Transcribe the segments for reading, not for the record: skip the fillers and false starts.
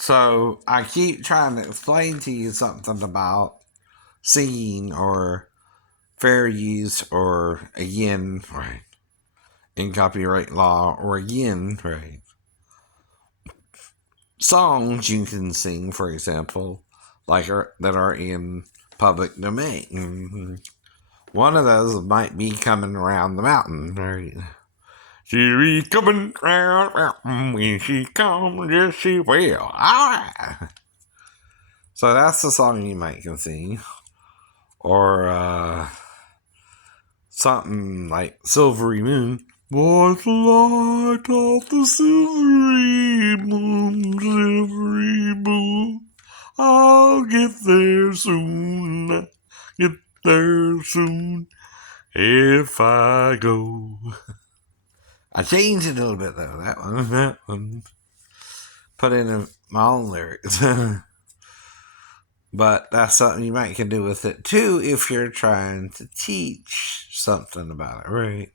So I keep trying to explain to you something about singing or fair use or again, right, in copyright law or again, right, songs you can sing, for example, that are in public domain. One of those might be Coming Around the Mountain, right? She's coming round the mountain. When she comes, yes, she will. All right. So that's the song you might can sing. Or something like Silvery Moon. What's the light of the silvery moon? I'll get there soon, get there soon, if I go. I changed it a little bit though, that one. Put in my own lyrics. But that's something you might can do with it too if you're trying to teach something about it, right?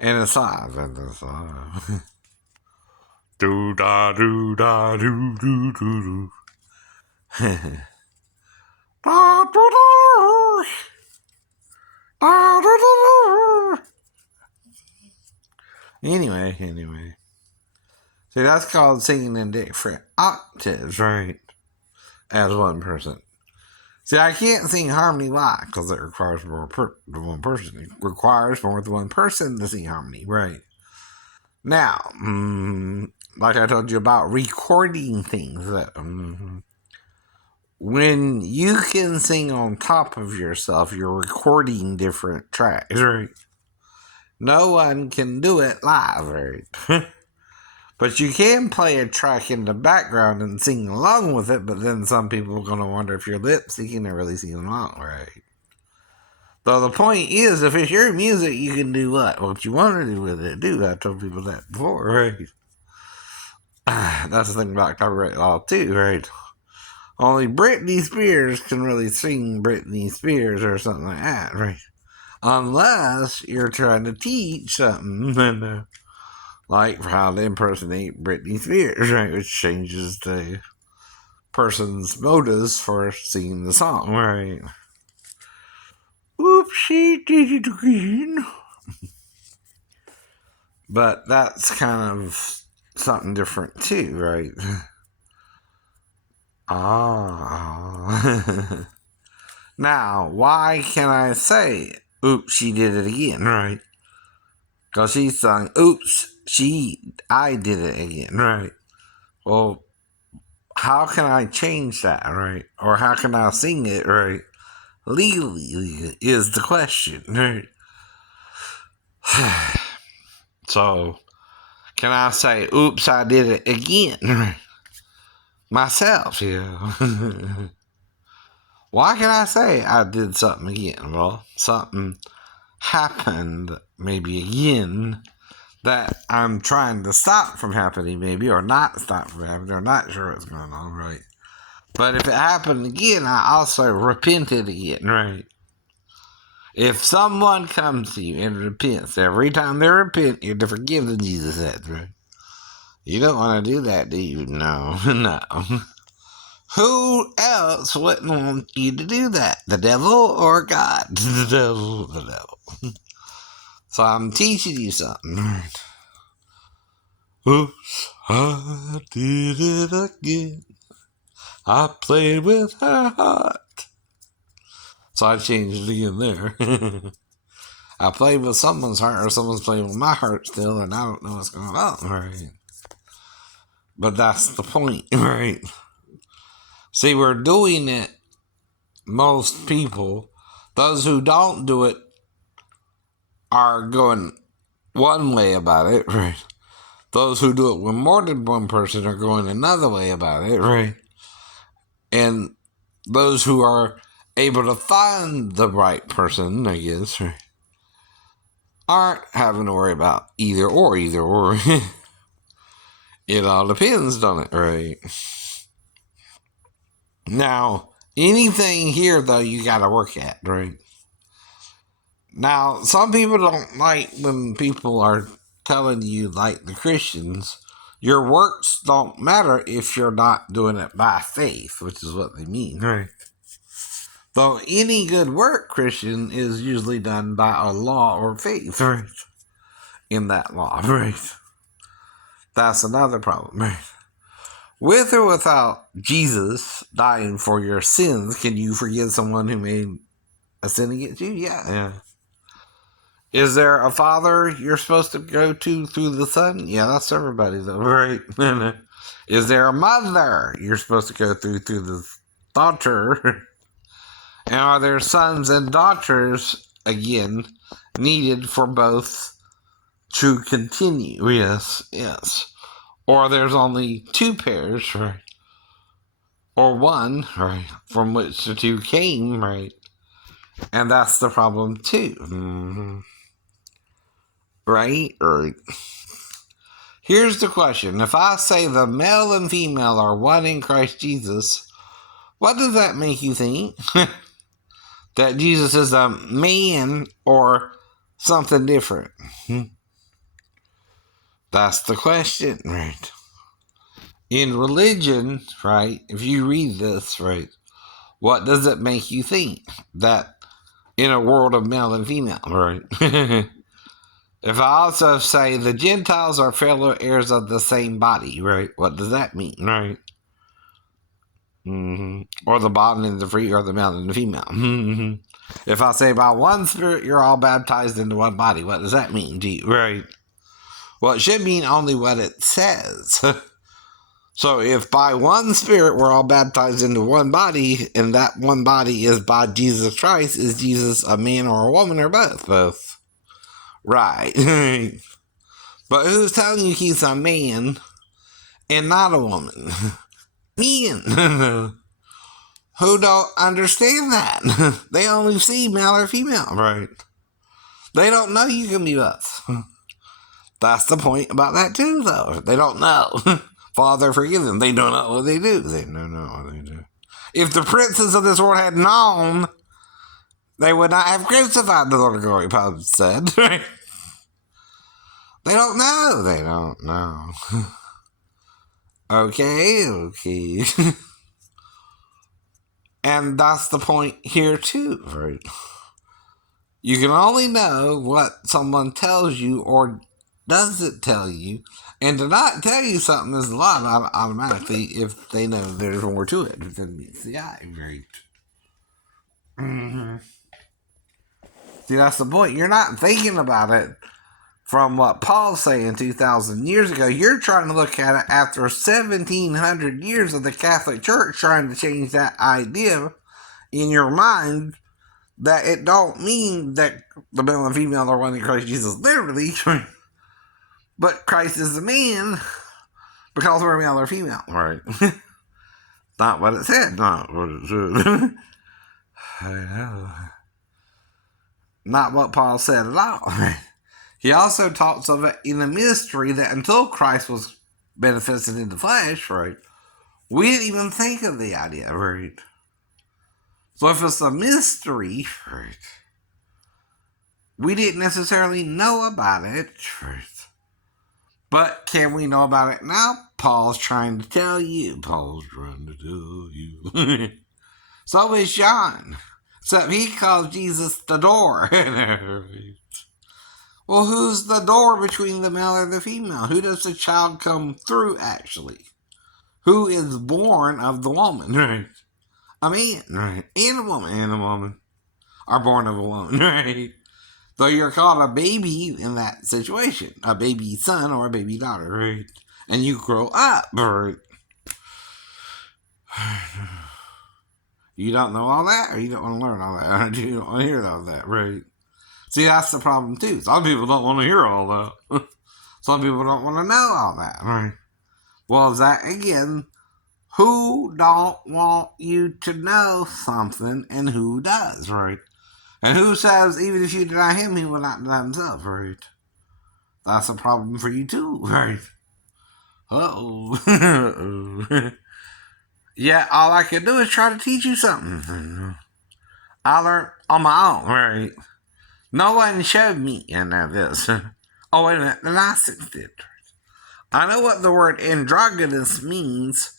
And it's live, and it's live. Do da do da do do do do. Da do do. Da do do. Anyway. See, that's called singing in different octaves, right? As one person. See, I can't sing harmony why? Because it requires than one person. It requires more than one person to sing harmony, right? Now, like I told you about recording things, when you can sing on top of yourself, you're recording different tracks, right? No one can do it live, right? But you can play a track in the background and sing along with it, but then some people are going to wonder if you're lip syncing or really singing along, right? So the point is, if it's your music, you can do what you want to do with it. I told people that before, right? That's the thing about copyright law too, right? Only Britney Spears can really sing Britney Spears or something like that, right? Unless you're trying to teach something, like how to impersonate Britney Spears, right? Which changes the person's motives for singing the song, right? Oops, she did it again. But that's kind of something different too, right? Ah. Now, why can I say, oops, she did it again, right? Because she sung, oops, I did it again, right? Well, how can I change that, right? Or how can I sing it, right? Legally is the question, right? So, can I say, oops, I did it again, right? Myself, yeah. Why can I say I did something again? Well, something happened maybe again that I'm trying to stop from happening, maybe, or not stop from happening, or not sure what's going on, right? But if it happened again, I also repented again, right? If someone comes to you and repents, every time they repent, you're to forgive them, Jesus said, right? You don't want to do that, do you? No, no. Who else wouldn't want you to do that? The devil or God? The devil. So I'm teaching you something, right? Oops, I did it again. I played with her heart. So I changed it again there. I played with someone's heart, or someone's playing with my heart still, and I don't know what's going on, right? But that's the point, right? See, we're doing it, most people, those who don't do it are going one way about it, right? Those who do it with more than one person are going another way about it, right? And those who are able to find the right person, I guess, right, aren't having to worry about either or. It all depends, don't it, right? Now, anything here, though, you gotta work at, right? Now, some people don't like when people are telling you, like the Christians, Your works don't matter if you're not doing it by faith, which is what they mean, right? Though any good work, Christian, is usually done by a law or faith, right? In that law, right? That's another problem, right? With or without Jesus dying for your sins, can you forgive someone who made a sin against you? Yeah. Is there a father you're supposed to go to through the son? Yeah, that's everybody, though, right? Is there a mother you're supposed to go through the daughter? And are there sons and daughters, again, needed for both to continue? Yes. Or there's only two pairs, right? Or one, right? From which the two came, right? And that's the problem, too. Right? Right. Here's the question. If I say the male and female are one in Christ Jesus, what does that make you think? That Jesus is a man or something different? That's the question, right? In religion, right, if you read this, right, what does it make you think? That in a world of male and female, right? If I also say the Gentiles are fellow heirs of the same body, right, what does that mean, right? Or the bond and the free, or the male and the female. If I say by one spirit you're all baptized into one body, what does that mean to you, right? Well, it should mean only what it says. So if by one spirit we're all baptized into one body, and that one body is by Jesus Christ, is Jesus a man or a woman or both? Both. Right. But who's telling you he's a man and not a woman? Men. Who don't understand that. They only see male or female, right? They don't know you can be both. That's the point about that too, though. They don't know. Father, forgive them. They don't know what they do. They don't know what they do. If the princes of this world had known, they would not have crucified the Lord of glory, Paul said. They don't know. They don't know. Okay. And that's the point here, too, right? You can only know what someone tells you or doesn't tell you. And to not tell you something is a lot automatically if they know there's more to it. It doesn't meet the eye, right? See, that's the point. You're not thinking about it from what Paul's saying 2,000 years ago. You're trying to look at it after 1,700 years of the Catholic Church trying to change that idea in your mind that it don't mean that the male and female are one in Christ Jesus literally, but Christ is the man because we're male or female, right? Not what it said, not what it said. I know. Not what Paul said at all. He also talks of it in a mystery that until Christ was manifested in the flesh, right, we didn't even think of the idea, right? So if it's a mystery, right, we didn't necessarily know about it, right? But can we know about it now? Paul's trying to tell you. So is John. Except he calls Jesus the door. Well, who's the door between the male and the female? Who does the child come through, actually? Who is born of the woman, right? A man, right? And a woman are born of a woman, right? So you're called a baby in that situation. A baby son or a baby daughter, right? And you grow up, right? You don't know all that, or you don't want to learn all that, or you don't want to hear all that, right? See, that's the problem, too. Some people don't want to hear all that. Some people don't want to know all that, right? Well, is that, again, who don't want you to know something and who does, right? And who says even if you deny him, he will not deny himself, right? That's a problem for you too, right? Uh-oh. Yeah, all I can do is try to teach you something. I learned on my own, right? No one showed me any of this. Oh, wait a minute, the Gnostics did. I know what the word androgynous means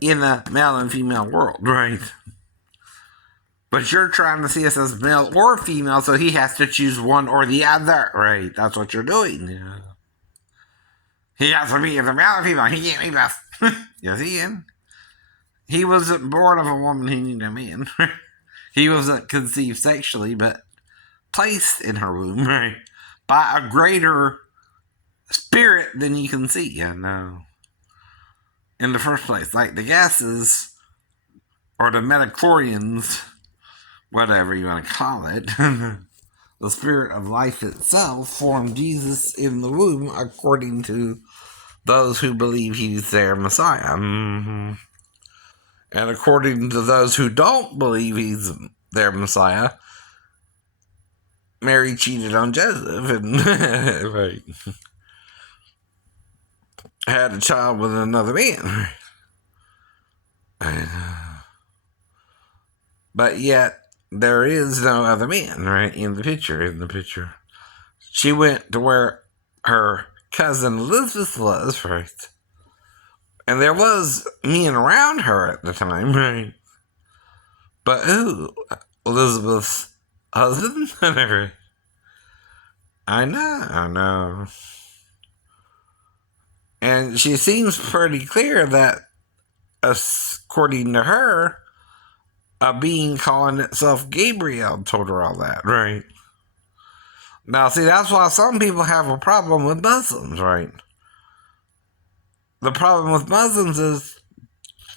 in the male and female world, right? But you're trying to see us as male or female, so he has to choose one or the other, right? That's what you're doing. Yeah. He has to be either male or female. He can't be both. Yes, he can. He wasn't born of a woman. He needed a man. He wasn't conceived sexually, but placed in her womb, right? By a greater spirit than you can see. Yeah, no. In the first place, like the gases or the metachlorians, whatever you want to call it, the spirit of life itself formed Jesus in the womb according to those who believe he's their Messiah. Mm-hmm. And according to those who don't believe he's their Messiah, Mary cheated on Joseph and right, had a child with another man. But yet, there is no other man, right, in the picture. She went to where her cousin Elizabeth was, right? And there was men around her at the time, right? But who? Elizabeth's husband? I know. And she seems pretty clear that, according to her, a being calling itself Gabriel told her all that, right? Now, see, that's why some people have a problem with Muslims, right? The problem with Muslims is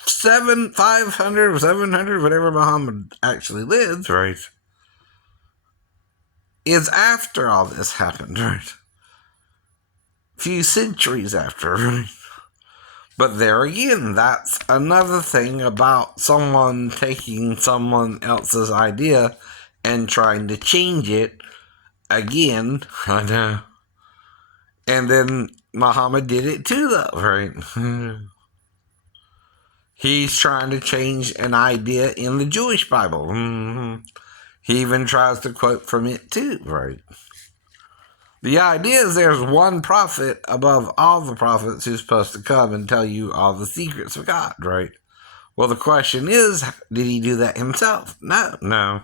500 or 700, whatever Muhammad actually lived, right, is after all this happened, right? A few centuries after, right? But there again, that's another thing about someone taking someone else's idea and trying to change it again. I know. And then Muhammad did it too, though, right? He's trying to change an idea in the Jewish Bible. Mm-hmm. He even tries to quote from it too, right? The idea is there's one prophet above all the prophets who's supposed to come and tell you all the secrets of God, right? Well, the question is, did he do that himself? No.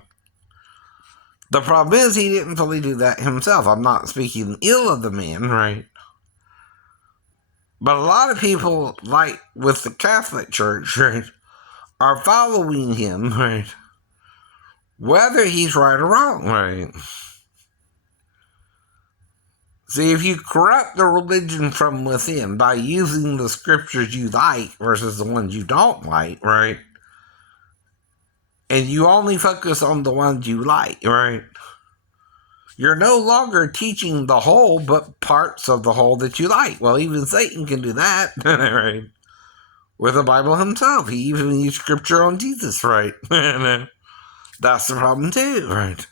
The problem is he didn't fully do that himself. I'm not speaking ill of the man, right? But a lot of people, like with the Catholic Church, right, are following him, right? Whether he's right or wrong, right? See, if you corrupt the religion from within by using the scriptures you like versus the ones you don't like, right? And you only focus on the ones you like, right? You're no longer teaching the whole, but parts of the whole that you like. Well, even Satan can do that, right? With the Bible himself. He even used scripture on Jesus, right? That's the problem too, right?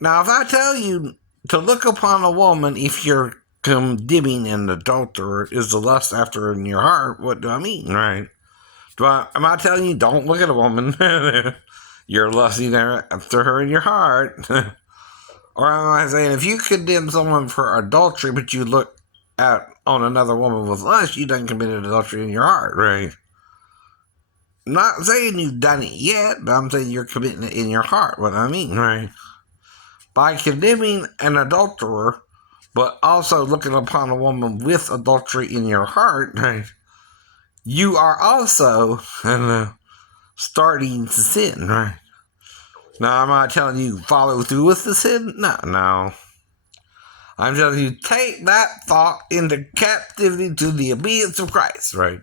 Now, if I tell you to look upon a woman if you're condemning an adulterer is the lust after her in your heart, what do I mean, right? Am I telling you don't look at a woman? You're lusting after her in your heart. Or am I saying if you condemn someone for adultery, but you look on another woman with lust, you done committed adultery in your heart, right? I'm not saying you've done it yet, but I'm saying you're committing it in your heart, what I mean, right? By condemning an adulterer, but also looking upon a woman with adultery in your heart, right, you are also starting to sin, right? Now, am I telling you follow through with the sin? No. I'm telling you take that thought into captivity to the obedience of Christ, right?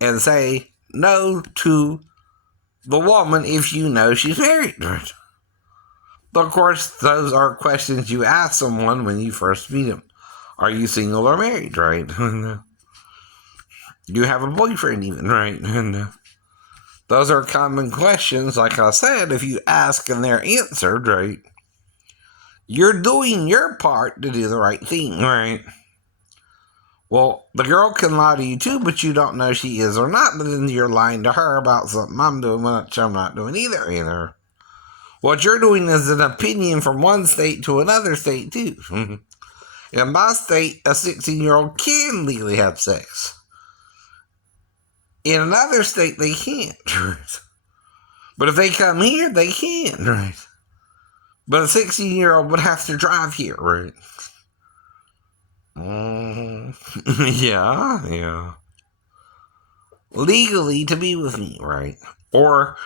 And say no to the woman if you know she's married, right? But of course, those are questions you ask someone when you first meet them. Are you single or married, right? You have a boyfriend even, right? Those are common questions. Like I said, if you ask and they're answered, right, you're doing your part to do the right thing, right? Well, the girl can lie to you too, but you don't know she is or not, but then you're lying to her about something I'm doing, which I'm not doing either. What you're doing is an opinion from one state to another state too. In my state, a 16-year-old can legally have sex. In another state, they can't. But if they come here, they can. Right. But a 16-year-old would have to drive here. Right. Yeah. Legally to be with me. Right. Or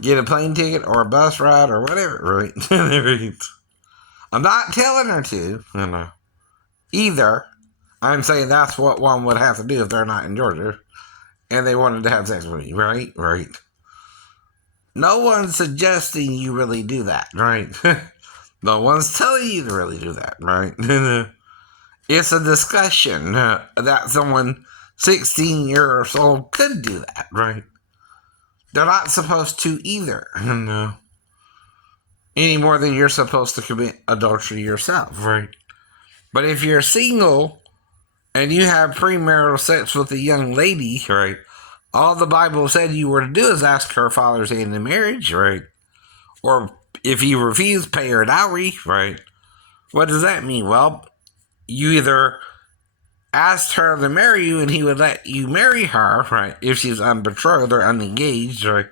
get a plane ticket or a bus ride or whatever. Right. I'm not telling her to. Either. I'm saying that's what one would have to do if they're not in Georgia and they wanted to have sex with me, right? Right. No one's suggesting you really do that, right? No one's telling you to really do that, right? It's a discussion that someone 16 years old could do that, right? They're not supposed to either, no. Any more than you're supposed to commit adultery yourself, right? But if you're single and you have premarital sex with a young lady, right, all the Bible said you were to do is ask her father's hand in marriage, right? Or if you refuse, pay her dowry, right? What does that mean? Well, you either asked her to marry you and he would let you marry her, right, if she's unbetrothed or unengaged, right?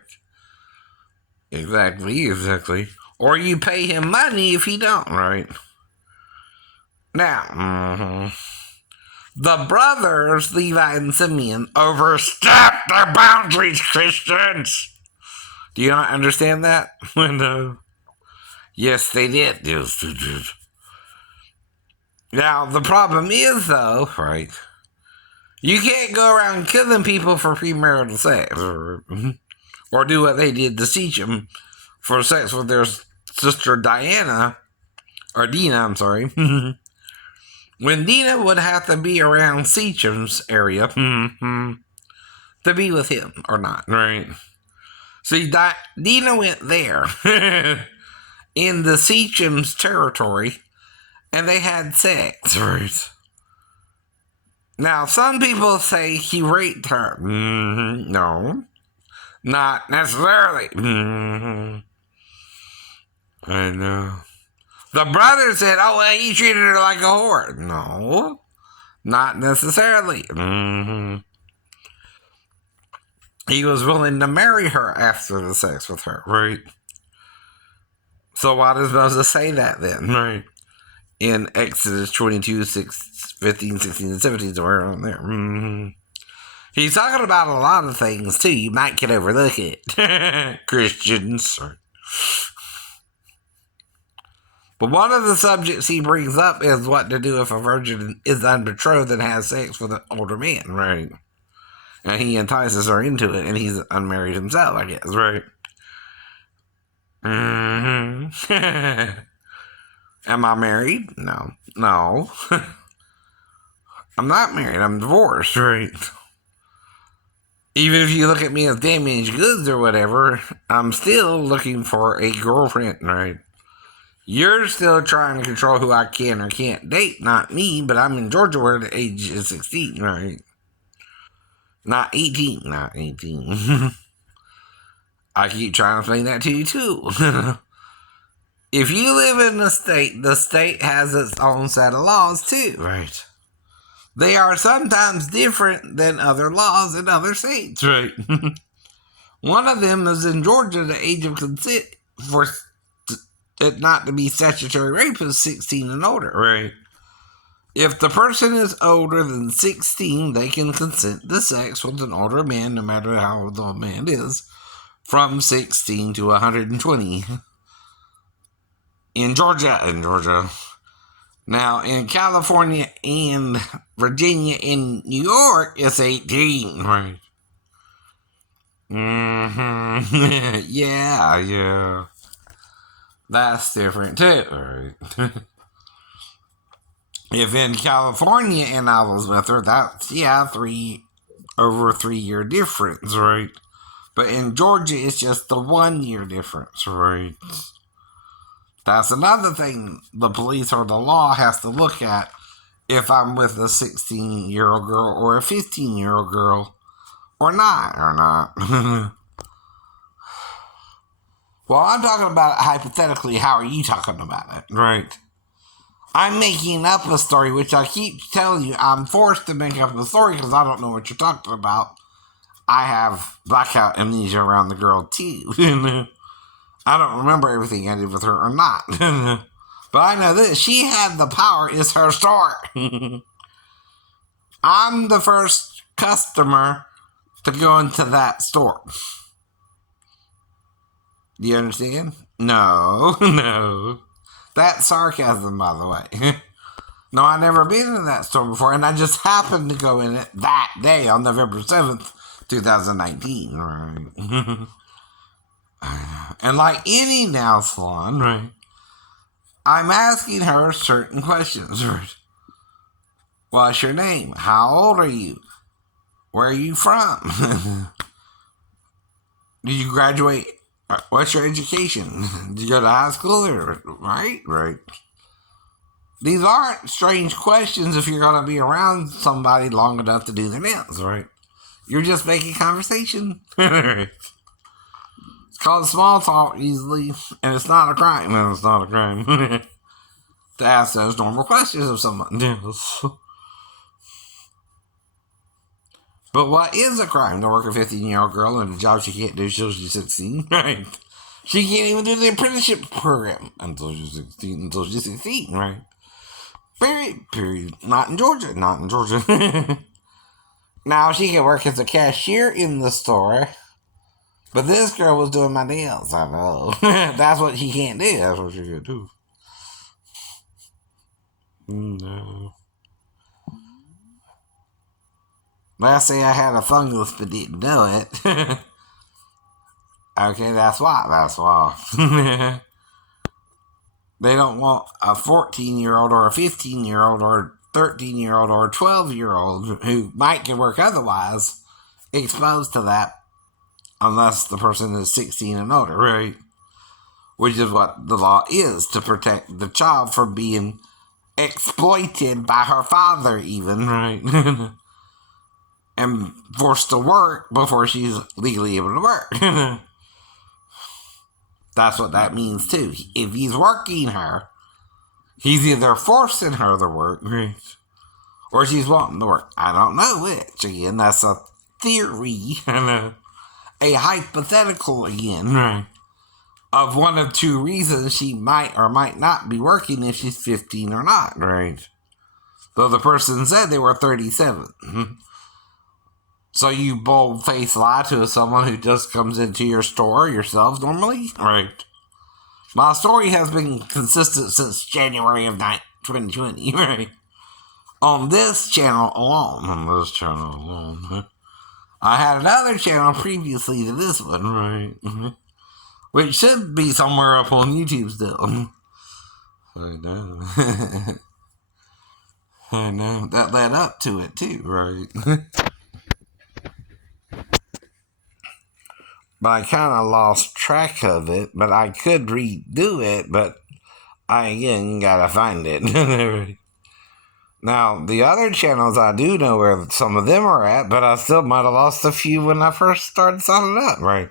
Exactly. Or you pay him money if he don't, right? Now, the brothers, Levi and Simeon, overstepped their boundaries, Christians. Do you not understand that? No. Yes, they did. Yes, they did. Now, the problem is, though, right, you can't go around killing people for premarital sex. Or do what they did to Sechem for sex with their sister Dina, I'm sorry. When Dina would have to be around Sechem's area to be with him or not, right? See, Dina went there in the Sechem's territory and they had sex, right? Now, some people say he raped her. No, not necessarily. I know. The brother said, oh, well, he treated her like a whore. No, not necessarily. He was willing to marry her after the sex with her, right? So why does Moses say that then, right? In Exodus 22, 15, 16, and 17, somewhere around there. He's talking about a lot of things, too. You might can overlook it. Christians. But one of the subjects he brings up is what to do if a virgin is unbetrothed and has sex with an older man, right? And he entices her into it, and he's unmarried himself, I guess, right? Am I married? No. I'm not married. I'm divorced, right? Even if you look at me as damaged goods or whatever, I'm still looking for a girlfriend, right? You're still trying to control who I can or can't date, not me, but I'm in Georgia where the age is 16, right? Not 18. I keep trying to explain that to you, too. If you live in the state has its own set of laws, too, right? They are sometimes different than other laws in other states, right? One of them is in Georgia, the age of consent for it not to be statutory rape is 16 and older, right? If the person is older than 16, they can consent to sex with an older man, no matter how old the man is, from 16 to 120. In Georgia. Now, in California and Virginia and New York, it's 18, right? Yeah. That's different, too, right? If in California and I was with her, that's, over a 3-year difference, right? But in Georgia, it's just the 1 year difference, right? That's another thing the police or the law has to look at if I'm with a 16-year-old girl or a 15-year-old girl or not. Well, I'm talking about it hypothetically. How are you talking about it, right? I'm making up a story, which I keep telling you, I'm forced to make up a story because I don't know what you're talking about. I have blackout amnesia around the girl, too. I don't remember everything I did with her or not. But I know this. She had the power. It's her store. I'm the first customer to go into that store. Do you understand? No, no. That's sarcasm, by the way. No, I've never been in that store before, and I just happened to go in it that day on November 7th, 2019. Right? And like any nail salon, right, I'm asking her certain questions. Right? What's your name? How old are you? Where are you from? Did you graduate? What's your education? Did you go to high school? Right. These aren't strange questions if you're going to be around somebody long enough to do their nails, right? You're just making conversation. It's called small talk easily, and it's not a crime. No, it's not a crime to ask those normal questions of someone. Yes. But what is a crime? To work a 15-year-old girl in a job she can't do until she's 16, right? She can't even do the apprenticeship program until she's 16, right? Period. Not in Georgia. Now she can work as a cashier in the store. But this girl was doing my nails. I know. That's what she can't do. That's what she can do. No. Let's say I had a fungus but didn't know it. Okay, that's why. They don't want a 14-year-old or a 15-year-old or a 13-year-old or a 12-year-old who might can work otherwise exposed to that unless the person is 16 and older, right? Which is what the law is, to protect the child from being exploited by her father even, right? And forced to work before she's legally able to work. That's what that means too. If he's working her, he's either forcing her to work, right? Or she's wanting to work. I don't know which. Again, that's a theory. A hypothetical again, right? Of one of two reasons she might or might not be working if she's 15 or not, right? Though the person said they were 37. So you bold-faced lie to someone who just comes into your store yourselves normally? Right. My story has been consistent since January of 2020, right? On this channel alone. I had another channel previously to this one, right? Which should be somewhere up on YouTube still. I know. I know. That led up to it too, right? But I kind of lost track of it, but I could redo it, but I again gotta find it. Now, the other channels I do know where some of them are at, but I still might have lost a few when I first started signing up, right?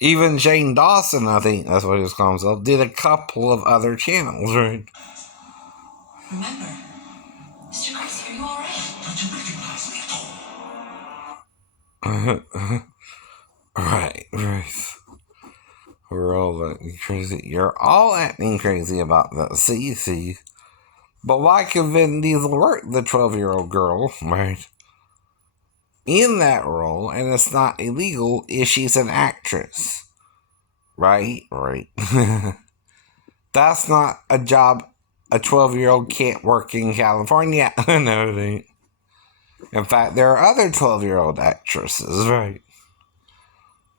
Even Shane Dawson, I think that's what he was calling himself, did a couple of other channels, right? Remember, Mr. Gracie, are you alright? Don't you recognize me at all? Right. We're all acting crazy. You're all acting crazy about that. See. But why could Vin Diesel work the 12-year-old girl, right? In that role, and it's not illegal if she's an actress. Right. That's not a job a 12-year-old can't work in California. No, it ain't. In fact, there are other 12-year-old actresses, right?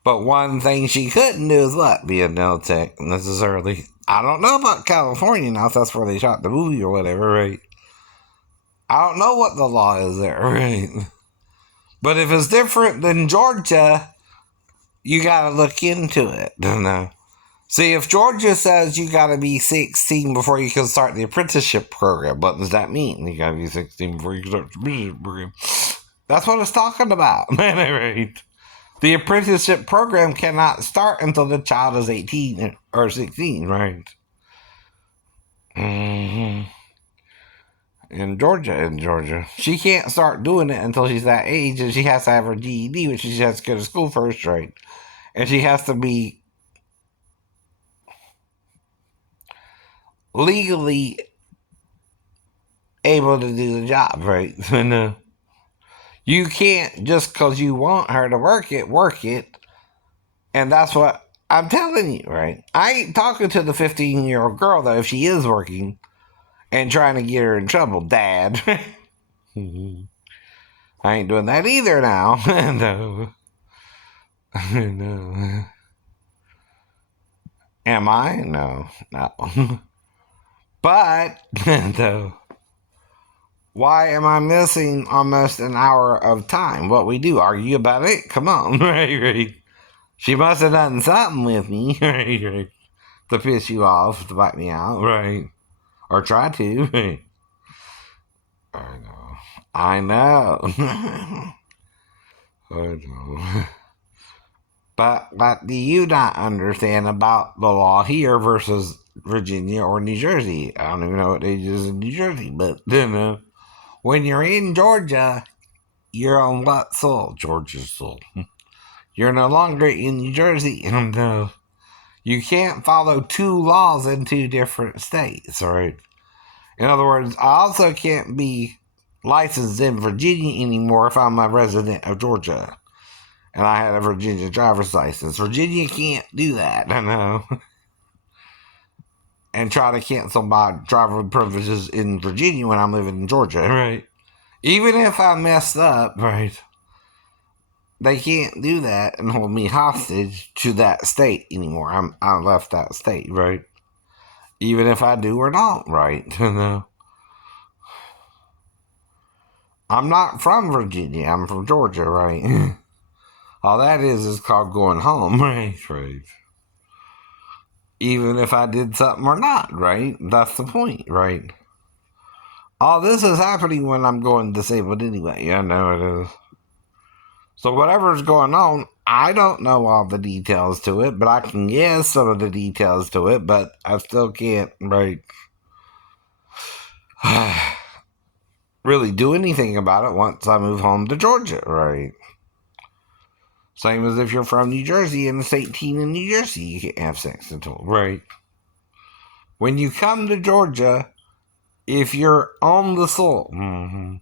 But one thing she couldn't do is what? Be a nail tech necessarily. I don't know about California now if that's where they shot the movie or whatever, right? I don't know what the law is there, right? But if it's different than Georgia, you gotta look into it, don't know. See, if Georgia says you gotta be 16 before you can start the apprenticeship program, what does that mean? You gotta be 16 before you can start the apprenticeship program. That's what it's talking about, man, right? The apprenticeship program cannot start until the child is 18 or 16, right? in Georgia. She can't start doing it until she's that age, and she has to have her GED, which she has to go to school first, right? And she has to be legally able to do the job, right? And you can't just because you want her to work it. And that's what I'm telling you, right? I ain't talking to the 15-year-old girl, though, if she is working and trying to get her in trouble, Dad. I ain't doing that either now. No. No. Am I? No. But, though, why am I missing almost an hour of time? What we do, argue about it? Come on, right. She must have done something with me, right, to piss you off, to bite me out, right? Or try to, right? I know. I know. But what do you not understand about the law here versus Virginia or New Jersey? I don't even know what age is in New Jersey, but when you're in Georgia, you're on what soil? Georgia's soil. You're no longer in New Jersey, and you can't follow two laws in two different states, right? In other words, I also can't be licensed in Virginia anymore if I'm a resident of Georgia and I had a Virginia driver's license. Virginia can't do that, I know. And try to cancel my driver privileges in Virginia when I'm living in Georgia, right? Even if I messed up, right? They can't do that and hold me hostage to that state anymore. I left that state, right? Even if I do or not, right? I'm not from Virginia. I'm from Georgia, right? All that is called going home, right? Even if I did something or not, right? That's the point, right? All this is happening when I'm going disabled anyway. I know it is. So whatever's going on, I don't know all the details to it, but I can guess some of the details to it, but I still can't, right, really do anything about it once I move home to Georgia, right? Same as if you're from New Jersey and it's 18 in New Jersey, you can't have sex until, right? When you come to Georgia, if you're on the soil,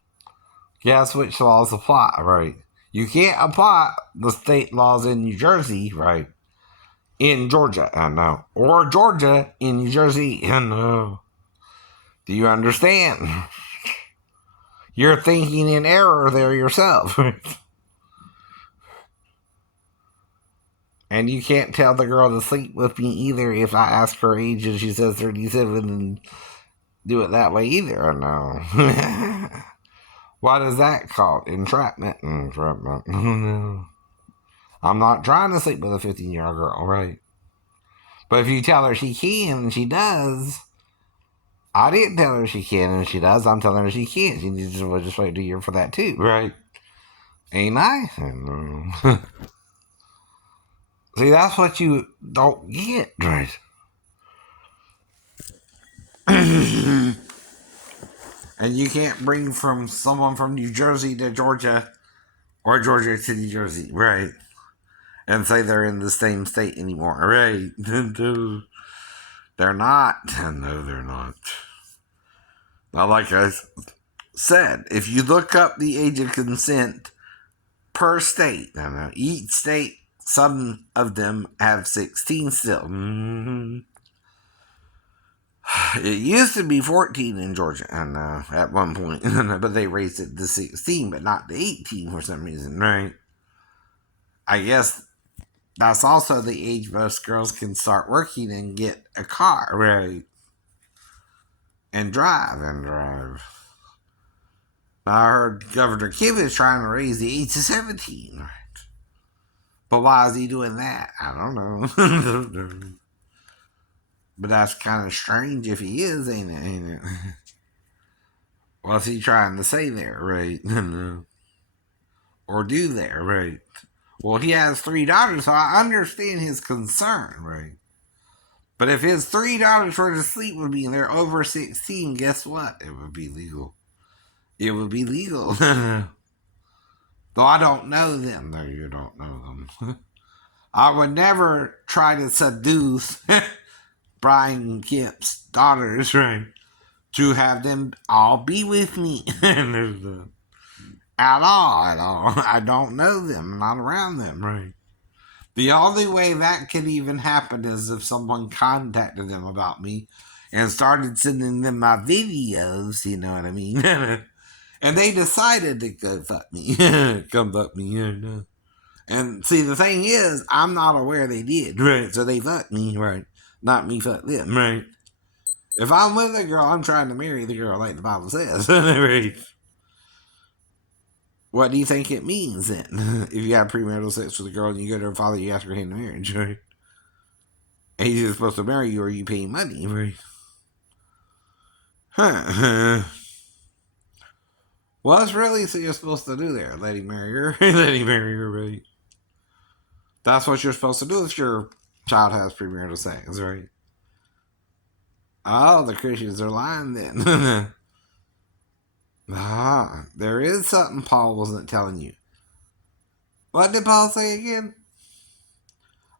guess which laws apply, right? You can't apply the state laws in New Jersey, right? In Georgia, I know. Or Georgia in New Jersey, I know. Do you understand? You're thinking in error there yourself. And you can't tell the girl to sleep with me either if I ask her age and she says 37 and do it that way either, I know. What is that called? Entrapment? Entrapment. I'm not trying to sleep with a 15-year-old girl, right? But if you tell her she can and she does, I didn't tell her she can and she does. I'm telling her she can't. She needs to just wait a year for that too, right? Ain't I? See, that's what you don't get, right? And you can't bring from someone from New Jersey to Georgia or Georgia to New Jersey, right? And say they're in the same state anymore, right? They're not. No, they're not. Now, like I said, if you look up the age of consent per state, I know each state, some of them have 16 still. It used to be 14 in Georgia, I know, at one point, but they raised it to 16, but not to 18 for some reason, right? I guess that's also the age most girls can start working and get a car, right? And drive. Now, I heard Governor Kim is trying to raise the age to 17, right? But why is he doing that? I don't know. But that's kind of strange if he is, ain't it? What's he trying to say there, right? Or do there, right? Well, he has 3 daughters, so I understand his concern, right? But if his 3 daughters were to sleep with me and they're over 16, guess what? It would be legal. it would be legal. Though I don't know them. No, you don't know them. I would never try to seduce Brian Kemp's daughters, right? To have them all be with me. At all. I don't know them. I'm not around them, right? The only way that could even happen is if someone contacted them about me and started sending them my videos, you know what I mean? And they decided to go fuck me. Come fuck me, no. And see, the thing is, I'm not aware they did, right? So they fucked me, right? Not me fuck them, right? If I'm with a girl, I'm trying to marry the girl like the Bible says, right? What do you think it means then? If you have premarital sex with a girl and you go to her father, you ask her hand in marriage, right? And he's either supposed to marry you or you pay money, right? Huh. What's really so you're supposed to do there? Let him marry her? Let him marry her, right? That's what you're supposed to do if your child has premarital sex, right? Oh, the Christians are lying then. There is something Paul wasn't telling you. What did Paul say again?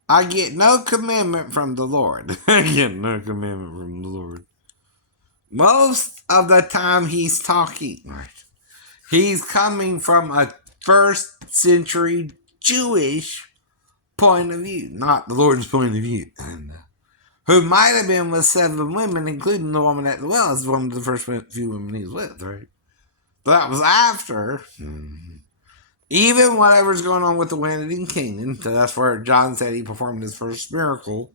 I get no commandment from the Lord. I get no commandment from the Lord. Most of the time he's talking, right? He's coming from a first century Jewish point of view, not the Lord's point of view. And, who might have been with 7 women, including the woman at the well, is one of the first few women he was with, right? But that was after. Even whatever's going on with the wind in Canaan, so that's where John said he performed his first miracle.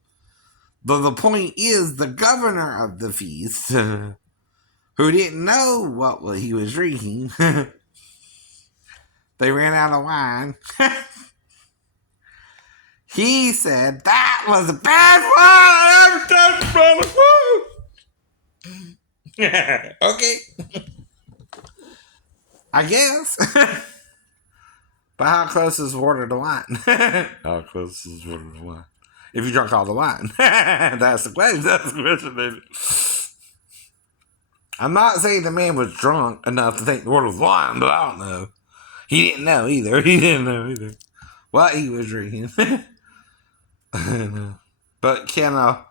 But the point is, the governor of the feast, who didn't know what he was drinking, they ran out of wine. He said, that was the best wine I ever touched, brother. Okay. I guess. But how close is water to wine? How close is water to wine? If you drunk all the wine. That's the question. That's the question, baby. I'm not saying the man was drunk enough to think the water was wine, but I don't know. He didn't know either. What he was drinking. But can a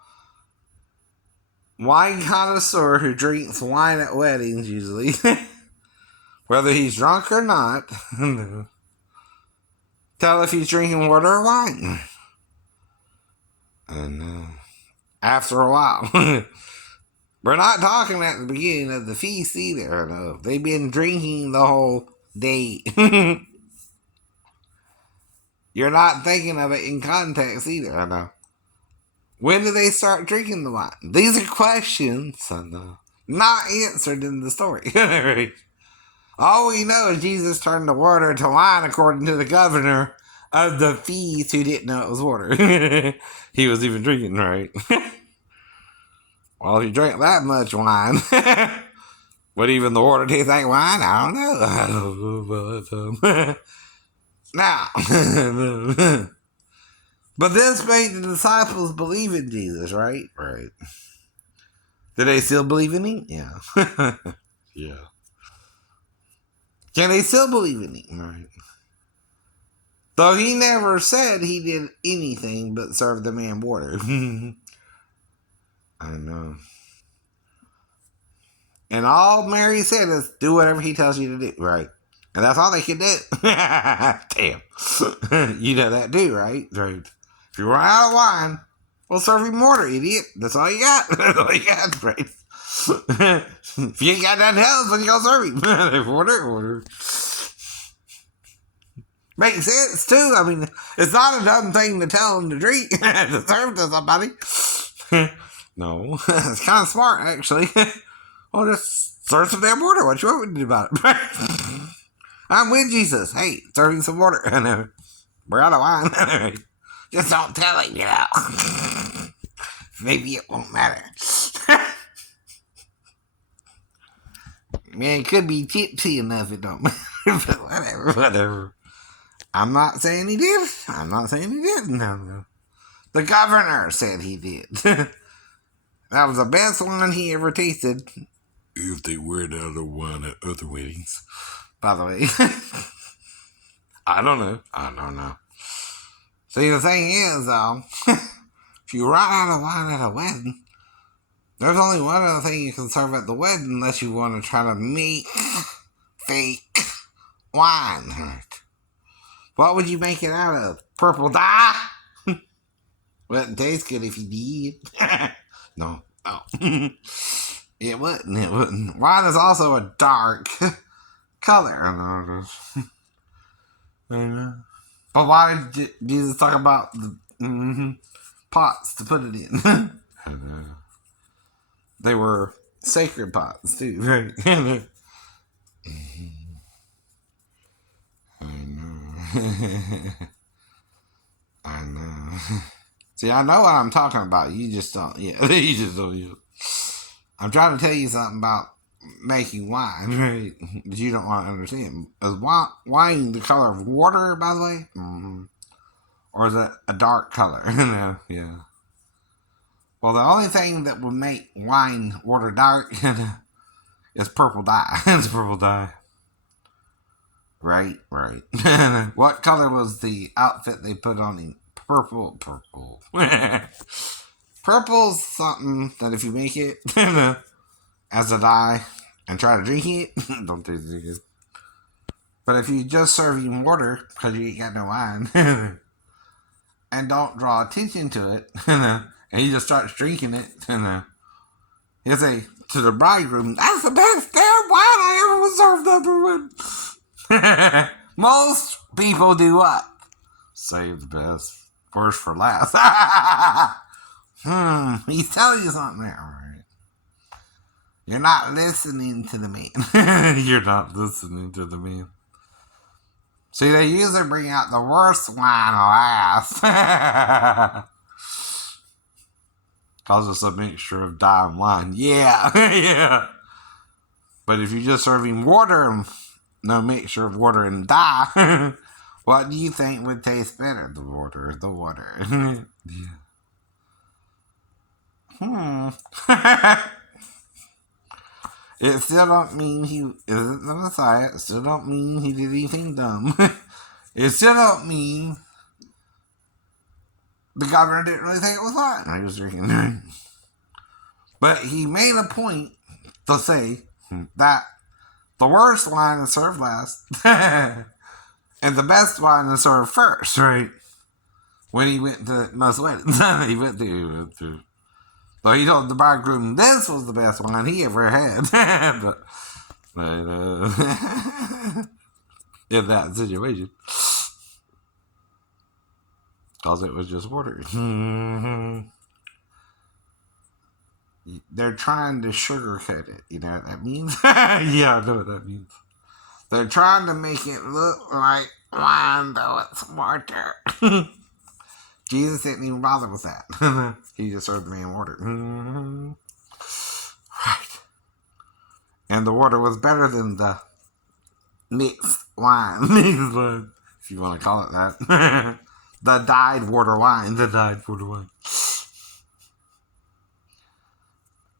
wine connoisseur who drinks wine at weddings usually, whether he's drunk or not, tell if he's drinking water or wine? And after a while, we're not talking at the beginning of the feast either. No, they've been drinking the whole day. You're not thinking of it in context either. I know. When did they start drinking the wine? These are questions not answered in the story. All we know is Jesus turned the water to wine according to the governor of the feast who didn't know it was water. He was even drinking, right? Well, if you drink that much wine, would even the water taste like wine? I don't know. Now, but this made the disciples believe in Jesus, right? Right. Do they still believe in him? Yeah. Yeah. Can they still believe in him? Right. Though he never said he did anything but serve the man water. I know. And all Mary said is do whatever he tells you to do, right? And that's all they can do. Damn. You know that too, right? Right. If you run out of wine, we'll serve you water, idiot. That's all you got. That's all you got, right? If you ain't got nothing else, then you gonna serve him. Water. Makes sense too. I mean, it's not a dumb thing to tell them to drink, to serve to somebody. No, it's kind of smart actually. Well, just serve some damn water. What you want me to do about it? I'm with Jesus. Hey, serving some water. I know. We're out of wine. Just don't tell him, you know. Maybe it won't matter. Man, it could be tipsy enough it don't matter. But whatever. I'm not saying he did. I'm not saying he didn't. No. The governor said he did. That was the best one he ever tasted. if they ran out of wine at other weddings. By the way, I don't know. See, the thing is, though, if you run out of wine at a wedding, there's only one other thing you can serve at the wedding unless you want to try to make fake wine. Right? What would you make it out of? Purple dye? Wouldn't taste good if you did. No. It wouldn't. Wine is also a dark color. I know. But why did Jesus talk about the pots to put it in? I know. They were sacred pots too, right? I know. See, I know what I'm talking about. You just don't. Yeah, you just don't. I'm trying to tell you something about making wine, right? But you don't want to understand. Is wine the color of water, by the way? Mm-hmm. Or is it a dark color? No, yeah. Well, the only thing that would make wine water dark is purple dye. It's purple dye. Right. What color was the outfit they put on him? Purple. Purple's something that if you make it as a dye and try to drink it, don't do it. But if you just serve him water because you ain't got no wine and don't draw attention to it, and he just starts drinking it, he'll say to the bridegroom, "That's the best damn wine I ever was served up with." Most people do what? Save the best, worst for last. He's telling you something there, right? You're not listening to the man. You're not listening to the man. See, they usually bring out the worst wine last. Cause it's a mixture of dye and wine. Yeah, yeah. But if you're just serving water, no mixture of water and dye, what do you think would taste better? The water. Yeah. It still don't mean he isn't the Messiah. It still don't mean he did anything dumb. It still don't mean the governor didn't really think it was fine. I was drinking. But he made a point to say that the worst wine is served last and the best wine is served first, right? When he went to most weddings, he went to. So he told the bridegroom this was the best wine he ever had. but in that situation, because it was just water. They're trying to sugarcoat it. You know what that means? Yeah, I know what that means. They're trying to make it look like wine, though it's water. Jesus didn't even bother with that. He just served the man water. Right. And the water was better than the mixed wine. If you want to call it that. The dyed water wine.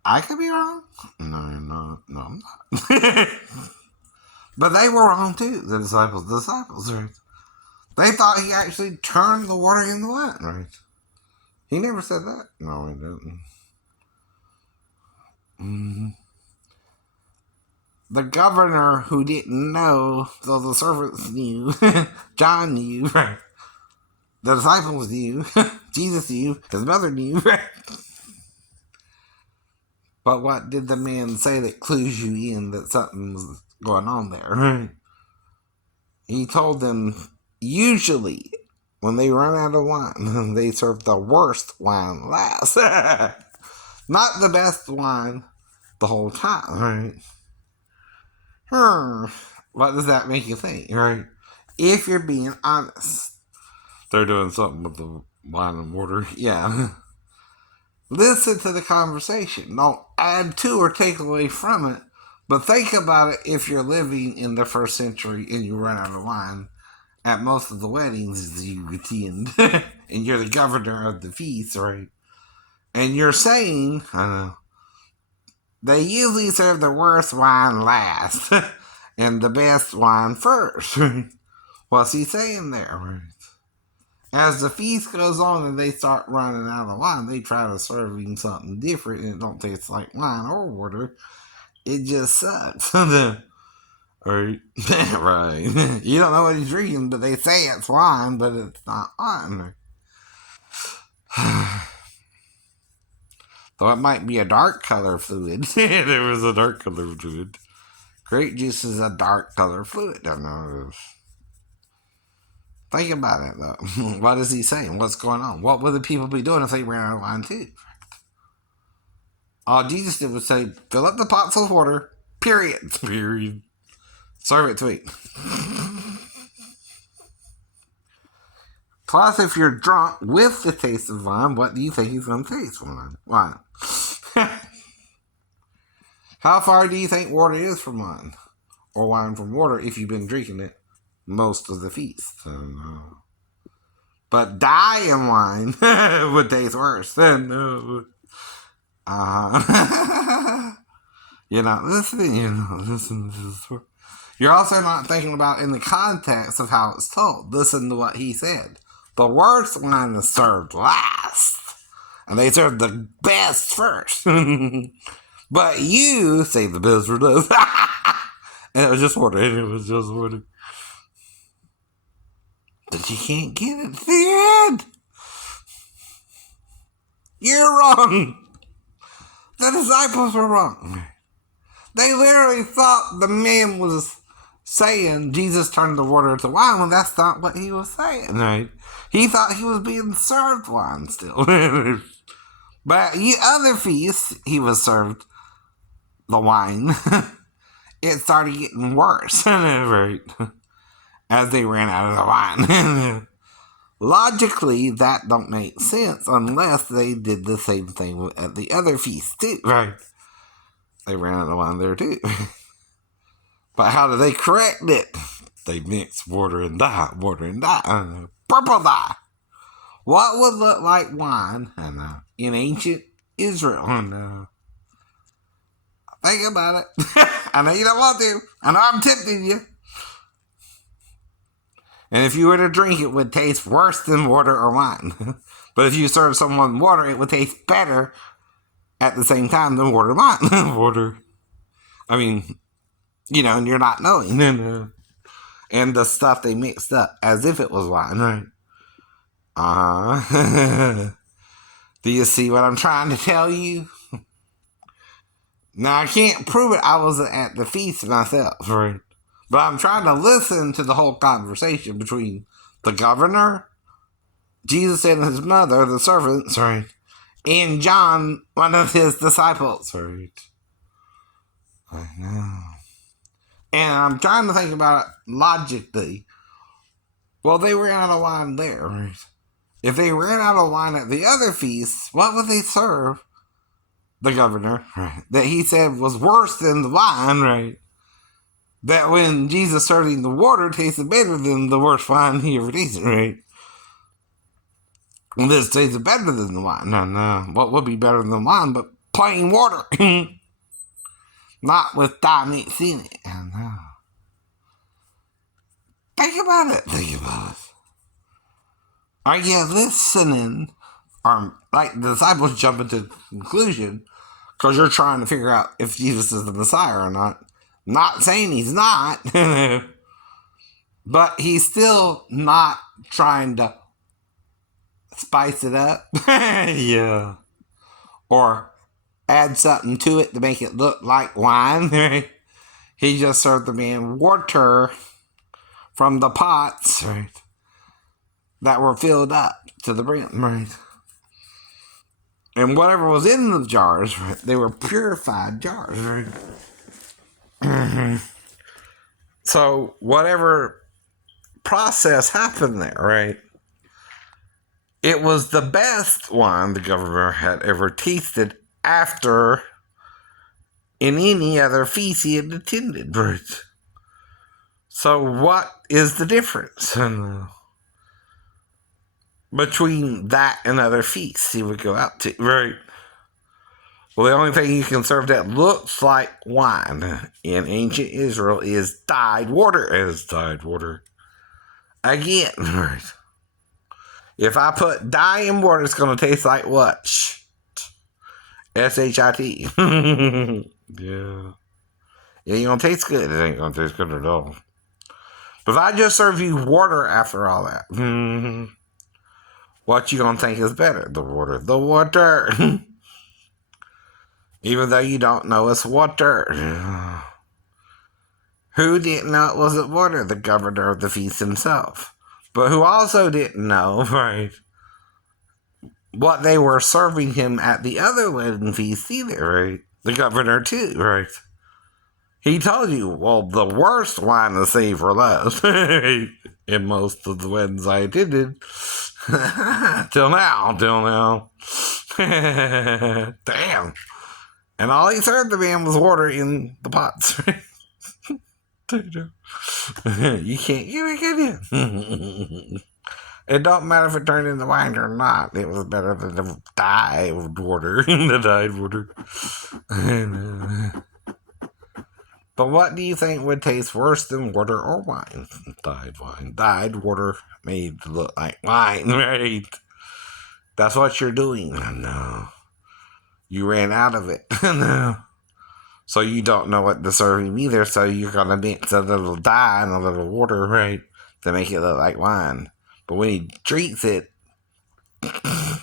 I could be wrong. No, I'm not. But they were wrong too, the disciples, right? They thought he actually turned the water into wine, right? He never said that. No, he didn't. Mm-hmm. The governor who didn't know, so the servants knew, John knew, right? The disciples knew, Jesus knew, his mother knew, right? But what did the man say that clues you in that something's going on there, right? He told them, usually, when they run out of wine, they serve the worst wine last. Not the best wine the whole time, right? What does that make you think, right? If you're being honest. They're doing something with the wine and water. Yeah. Listen to the conversation. Don't add to or take away from it. But think about it if you're living in the first century and you run out of wine at most of the weddings you attend. And you're the governor of the feast, right? And you're saying, I know, they usually serve the worst wine last and the best wine first. What's he saying there? As the feast goes on and they start running out of wine, they try to serve him something different and it don't taste like wine or water. It just sucks. Right. Right. You don't know what he's drinking, but they say it's wine, but it's not wine. Though it might be a dark color fluid. There was a dark color fluid. Grape juice is a dark color fluid. I know. Think about it, though. What is he saying? What's going on? What would the people be doing if they ran out of wine, too? All Jesus did was say, fill up the pots with water, period. Period. Serve it sweet. Plus, if you're drunk with the taste of wine, what do you think he's going to taste from wine? How far do you think water is from wine? Or wine from water if you've been drinking it most of the feast? But dying wine would taste worse. You're not listening. You're not listening to the story. You're also not thinking about in the context of how it's told. Listen to what he said. The worst wine is served last. And they serve the best first. But you say the best for us. And it was just water. But you can't get it to the end. You're wrong. The disciples were wrong. They literally thought the man was saying Jesus turned the water to wine when that's not what he was saying, right? He thought he was being served wine still. But other feasts, he was served the wine. It started getting worse, right? As they ran out of the wine. Logically, that don't make sense unless they did the same thing at the other feasts too, right? They ran out of wine there too. But how do they correct it? They mix water and dye. Purple dye. What would look like wine in ancient Israel? Think about it. I know you don't want to. I know I'm tempting you. And if you were to drink it, it would taste worse than water or wine. But if you serve someone water, it would taste better at the same time than water and wine. Water. I mean, and you're not knowing. And the stuff they mixed up as if it was wine, right? Do you see what I'm trying to tell you? Now, I can't prove it. I wasn't at the feast myself, right? But I'm trying to listen to the whole conversation between the governor, Jesus and his mother, the servants, right? And John, one of his disciples, right? I know. And I'm trying to think about it logically. Well, they ran out of wine there, right? If they ran out of wine at the other feasts, what would they serve the governor, right? That he said was worse than the wine, right? That when Jesus served him the water tasted better than the worst wine he ever tasted, right? And this tasted better than the wine. No. What would be better than wine but plain water? Not with dye mixed in it. No. Think about it. Are you listening? Or like the disciples jumping to the conclusion because you're trying to figure out if Jesus is the Messiah or not. Not saying he's not. But he's still not trying to spice it up. Yeah. Or add something to it to make it look like wine. He just served the man water from the pots, right, that were filled up to the brim, right? And whatever was in the jars, right, they were purified jars, right? So whatever process happened there, right, it was the best wine the governor had ever tasted after in any other feast he had attended, right? So what is the difference between that and other feasts he would go out to, right? Well, the only thing you can serve that looks like wine in ancient Israel is dyed water. As dyed water. Again, right? If I put dye in water, it's going to taste like what? S-H-I-T. Yeah. It ain't going to taste good. It ain't going to taste good at all. But if I just serve you water after all that, what you going to think is better? The water. The water. Even though you don't know it's water. Who didn't know it wasn't water? The governor of the feast himself. But who also didn't know, right, what they were serving him at the other wedding feast either, right? The governor too, right? He told you, well, the worst wine to save for last. In most of the weddings I attended. Till now. Damn. And all he served the man was water in the pots. You can't get it, can you? It don't matter if it turned into wine or not. It was better than the dyed water. The dyed water. But what do you think would taste worse than water or wine? Dyed wine. Dyed water made to look like wine, right? That's what you're doing. No. You ran out of it. No. So you don't know what to serve him either, so you're going to mix a little dye and a little water, right, to make it look like wine. But when he drinks it, it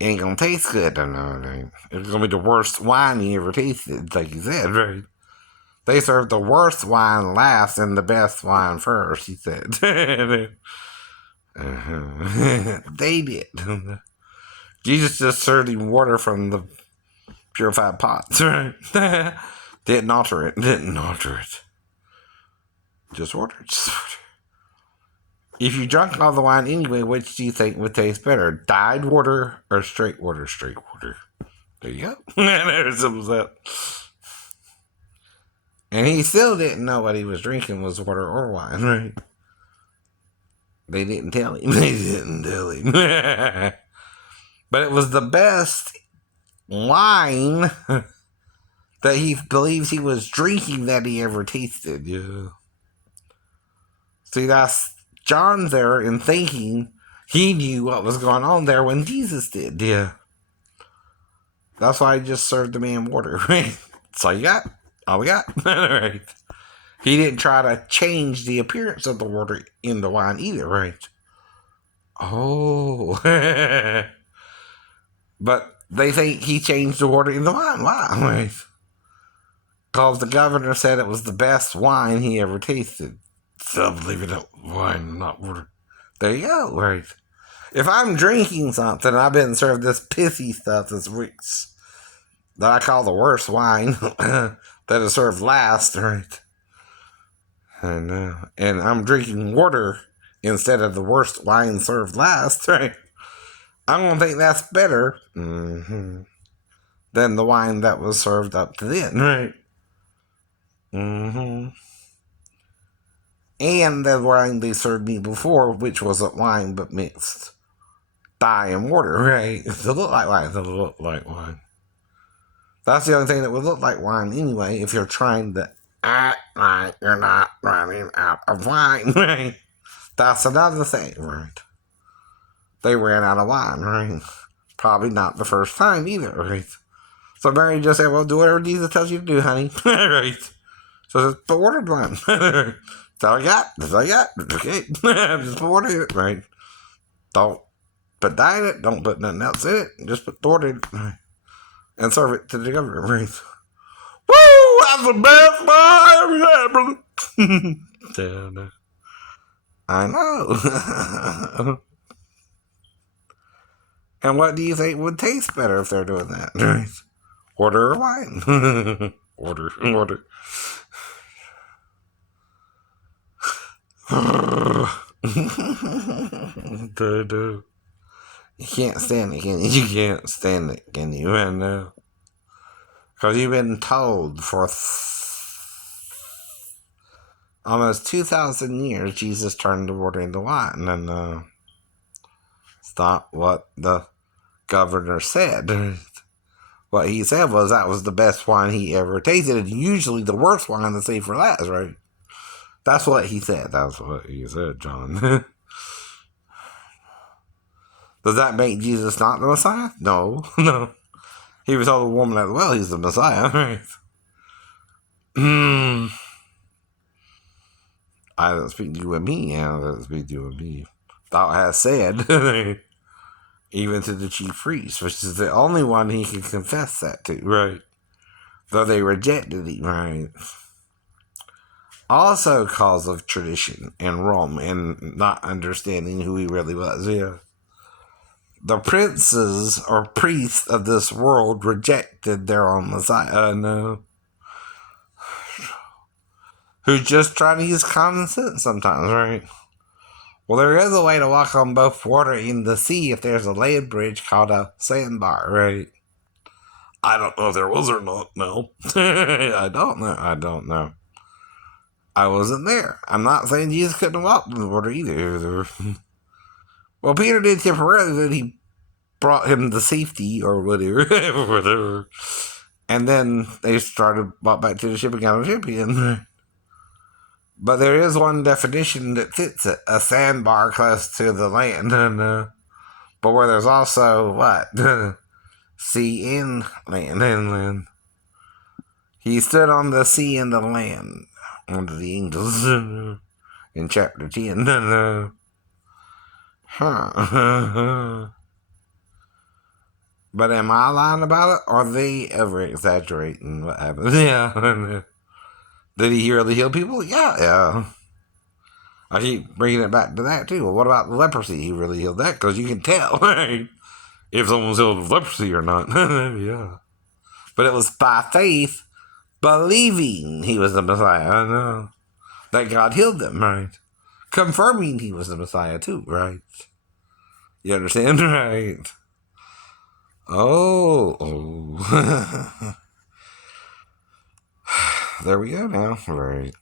ain't going to taste good. No. It's going to be the worst wine you ever tasted, like you said, right? They served the worst wine last and the best wine first, he said. They did. Jesus just served him water from the purified pots, right? Didn't alter it. Just water. If you drank all the wine anyway, which do you think would taste better? Dyed water or straight water? Straight water. There you go. There's some of that. And he still didn't know what he was drinking was water or wine, right? They didn't tell him. But it was the best wine that he believes he was drinking that he ever tasted. Yeah. See, that's John there in thinking he knew what was going on there when Jesus did. Yeah. That's why he just served the man water, right? That's all you got. All we got. Right. He didn't try to change the appearance of the water in the wine either, right? Oh. But they think he changed the water in the wine. Why? Right? Because the governor said it was the best wine he ever tasted. So I believe it up wine, not water. There you go, right? If I'm drinking something, I've been served this pissy stuff this week's that I call the worst wine that is served last, right? And I'm drinking water instead of the worst wine served last, right? I'm going to think that's better than the wine that was served up to then, right? And the wine they served me before, which wasn't wine but mixed dye and water, right? It looked like wine. It looked like wine. That's the only thing that would look like wine anyway, if you're trying to act like you're not running out of wine, right? That's another thing, right? They ran out of wine, right? Probably not the first time either, right? So Mary just said, well, do whatever Jesus tells you to do, honey. Right? So just put water in wine. That's all I got. Okay. Just put water in it, right? Don't put dye in it. Don't put nothing else in it. Just put water in it, right? And serve it to the governor, right? Woo! That's the best wine ever had, I know. And what do you think would taste better if they're doing that? Right? Water or wine? Water. You can't stand it, can you? You can't stand it, can you? And because you've been told for almost 2,000 years Jesus turned the water into wine, and it's not what the governor said. what he said was that was the best wine he ever tasted, and usually the worst wine to save for last, right? That's what he said. That's what he said, John. Does that make Jesus not the Messiah? No, no. He was told the woman at the well he's the Messiah, right? I don't speak to you and me, I don't speak to you and me. Thou hast said, even to the chief priest, which is the only one he can confess that to, right? Though they rejected him, right? Also cause of tradition in Rome and not understanding who he really was, yeah. The princes or priests of this world rejected their own Messiah, no. Who's just trying to use common sense sometimes, right? Well, there is a way to walk on both water and the sea if there's a land bridge called a sandbar, right? I don't know if there was or not, no. I don't know. I wasn't there. I'm not saying Jesus couldn't have walked on the water either. Well, Peter did temporarily, then he brought him to safety or whatever. And then they walked back to the ship and got on the ship again. But there is one definition that fits it: a sandbar close to the land, but where there's also what sea and land. He stood on the sea and the land under the angels in chapter 10. But am I lying about it? Or are they over exaggerating what happened? Yeah. Did he really heal people? Yeah. I keep bringing it back to that too. Well, what about leprosy? He really healed that because you can tell, right? If someone's healed of leprosy or not. Yeah. But it was by faith, believing he was the Messiah. I know. That God healed them, right? Confirming he was the Messiah too, right? You understand, right? Oh. There we go now, right?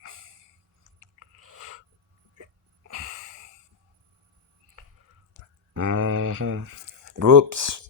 Whoops.